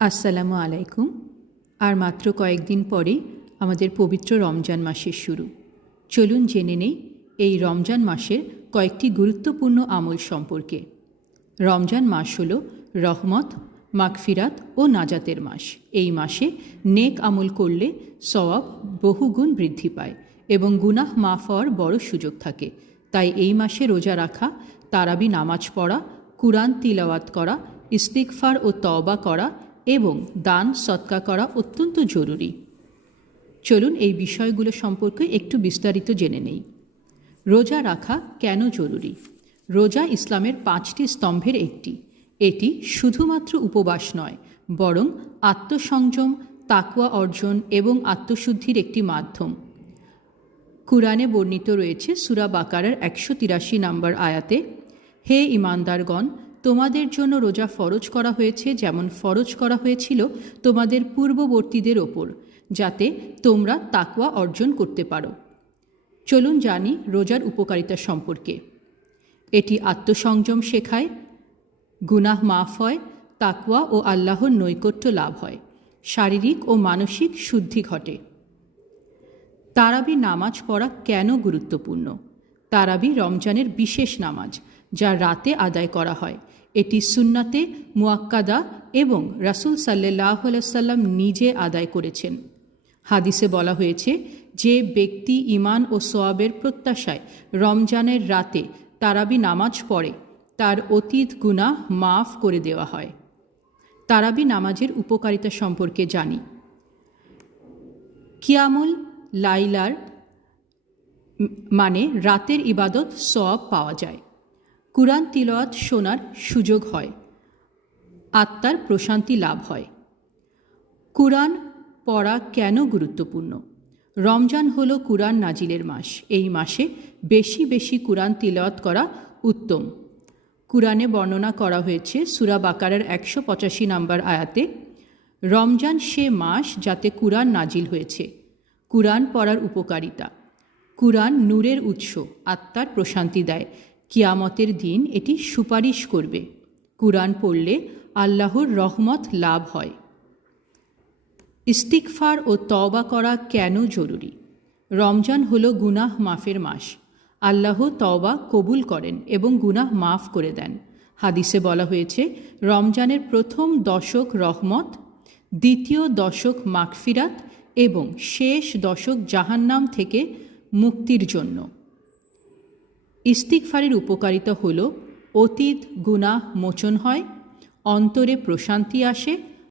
আসসালামু আলাইকুম। আর মাত্র কয়েকদিন পরে আমাদের পবিত্র রমজান মাসের শুরু। চলুন জেনে নেই এই রমজান মাসের কয়েকটি গুরুত্বপূর্ণ আমল সম্পর্কে। রমজান মাস হল রহমত, মাগফিরাত ও নাজাতের মাস। এই মাসে নেক আমল করলে সওয়াব বহুগুণ বৃদ্ধি পায় এবং গুনাহ মাফ হওয়ার বড় সুযোগ থাকে। তাই এই মাসে রোজা রাখা, তারাবি নামাজ পড়া, কুরআন তিলাওয়াত করা, ইস্তিগফার ও তওবা করা এবং দান সদকা করা অত্যন্ত জরুরি। চলুন এই বিষয়গুলো সম্পর্কে একটু বিস্তারিত জেনে নেই। রোজা রাখা কেন জরুরি? রোজা ইসলামের 5টি স্তম্ভের একটি। এটি শুধুমাত্র উপবাস নয়, বরং আত্মসংযম, তাকওয়া অর্জন এবং আত্মশুদ্ধির একটি মাধ্যম। কুরআনে বর্ণিত রয়েছে সূরা বাকারার 183 নম্বর আয়াতে, হে ঈমানদারগণ, তোমাদের জন্য রোজা ফরজ করা হয়েছে যেমন ফরজ করা হয়েছিল তোমাদের পূর্ববর্তীদের ওপর, যাতে তোমরা তাকওয়া অর্জন করতে পারো। চলুন জানি রোজার উপকারিতা সম্পর্কে। এটি আত্মসংযম শেখায়, গুনাহ মাফ হয়, তাকওয়া ও আল্লাহর নৈকট্য লাভ হয়, শারীরিক ও মানসিক শুদ্ধি ঘটে। তারাবি নামাজ পড়া কেন গুরুত্বপূর্ণ? তারাবি রমজানের বিশেষ নামাজ, যা রাতে আদায় করা হয়। এটি সুন্নাতে মুআক্কাদা এবং রাসূল সাল্লাল্লাহু আলাইহি সাল্লাম নিজে আদায় করেছেন। হাদিসে বলা হয়েছে, যে ব্যক্তি ঈমান ও সওয়াবের প্রত্যাশায় রমজানের রাতে তারাবি নামাজ পড়ে, তার অতীত গুনাহ মাফ করে দেওয়া হয়। তারাবি নামাজের উপকারিতা সম্পর্কে জানি। কিয়ামুল লাইলার মানে রাতের ইবাদত সওয়াব পাওয়া যায়। কুরআন তিলাওয়াত শোনার সুযোগ হয়, আত্মার প্রশান্তি লাভ হয়। কুরআন পড়া কেন গুরুত্বপূর্ণ? রমজান হলো কুরআন নাজিলের মাস। এই মাসে বেশি বেশি কুরআন তিলাওয়াত করা উত্তম। কুরআনে বর্ণনা করা হয়েছে সূরা বাকারার 185 নম্বর আয়াতে, রমজান সে মাস যাতে কুরআন নাজিল হয়েছে। কুরআন পড়ার উপকারিতা। কুরআন নূরের উৎস, আত্মার প্রশান্তি দেয়। কিয়ামতের দিন এটি সুপারিশ করবে। কুরআন পড়লে আল্লাহর রহমত লাভ হয়। ইস্তিগফার ও তওবা করা কেন জরুরি? রমজান হলো গুনাহ মাফের মাস। আল্লাহ তওবা কবুল করেন এবং গুনাহ মাফ করে দেন। হাদিসে বলা হয়েছে, রমজানের প্রথম দশক রহমত, দ্বিতীয় দশক মাগফিরাত এবং শেষ দশক জাহান্নাম থেকে মুক্তির জন্য। ইস্তিগফারের উপকারিতা হল অতীত গুনাহ মোচন হয়, অন্তরে প্রশান্তি আসে,